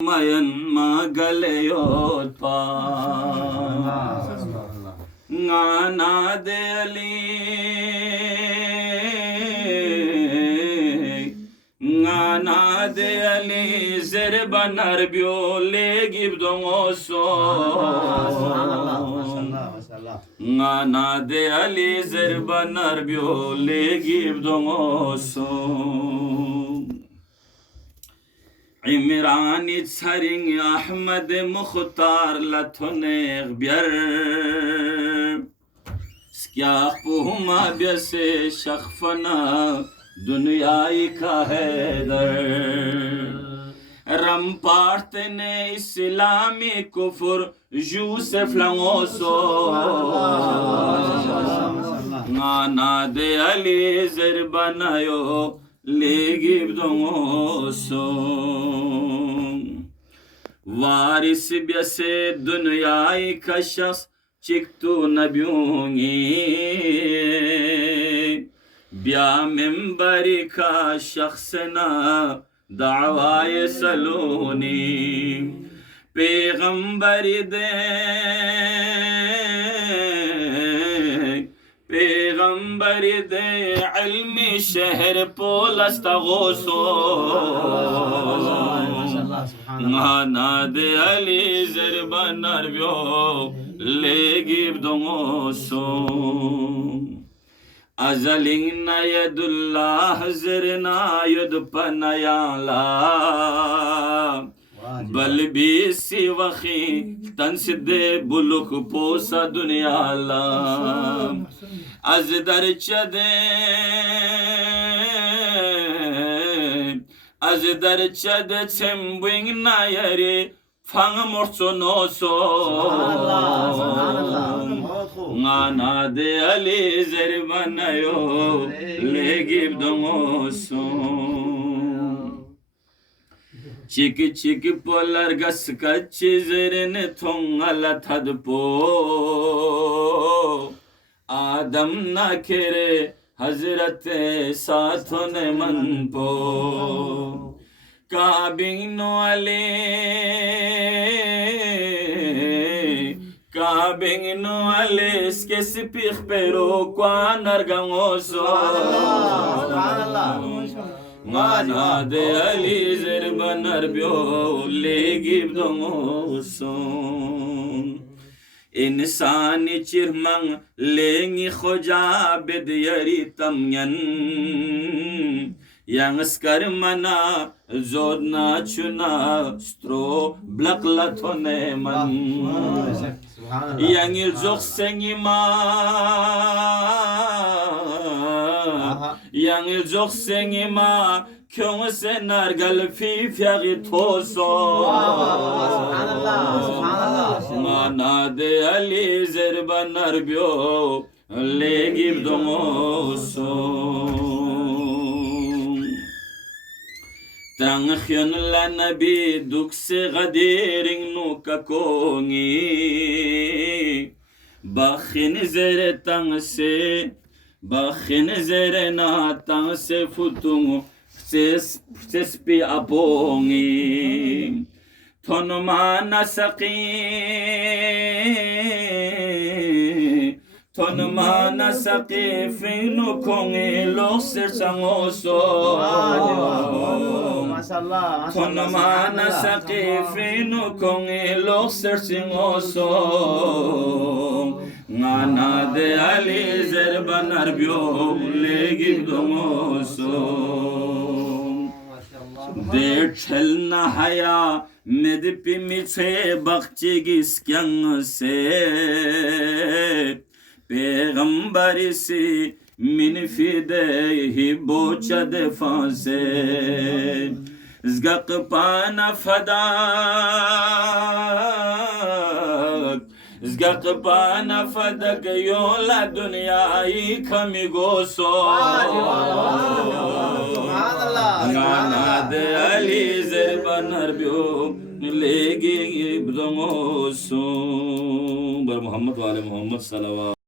mayan magaleyot pa ngana de ali ngana de ali zerbanar biole gibdon oso ngana de ali zerbanar biole gibdon oso Imran تسرين أحمد مختار لتنيغ بير سكياخ بهما base شخفنا دنياي كهدر رم پارتنے اسلامی کفر یوسف لنگوسو نانا دے علی زربانایو لیگیب دونگوسو وارث بیسے دنیای کا شخص چکتو نبیونگی بیا منبری کا شخصنا دعوائے سلونی پیغمبری دے پیغمبری دے علمی شہر پولستا غوصو غانا دے علی زربان نربیو لیگیب دونگوسو ازلین ید اللہ زرنا ید پنیالا بل بیسی وخی تنسد بلوک پوسا دنیالا از درچه دے از درچه دے چمبوینگ نایری فانگ مرچو نوسو غانا دے علی زربانایو لیگیب دونگوسو چیک چیک پولر گس کچی زرن تونگالا تھدپو آدم نہ کرے حضرت ساتھن من پو کابینو علی کابینو علی اسکے سپیخ پیرو کوان ارگنگوسو غانا دے علی زربان نربیو لیگیب دونگوسو انسانی چرمنگ لینگی Khoja بدیاری تمین yang skarmana zodna chuna stro blakla thone man yang il zok sengima yang il zok sengima kyong se nargal fi fyagi thoso mana de ali zerban narbyo legib domoso ترانخيون لنبي دوكس غديرين نوكا كوني باخين زر تانسي باخين زر نا تانسي فتونغ سس بي أبونغي تونما نسقي تونما نسقي فينو كونغي لوسر سانغوسو تونما نسقي فينو كونغي لوسر سانغوسو غانا دي علي زربان نربيو ليگيب دونغوسو دير چلنا حيا مدپي ميچه بخچي گسكيان سے پیغمبری سی من فیدهی بوچه دفانسه زگق پانا فداک زگق پانا فداک یولا دنیایی کمی گوسو غانا دے علی زربان نربیو لیگی بدموسو بر محمد وآل محمد صلوات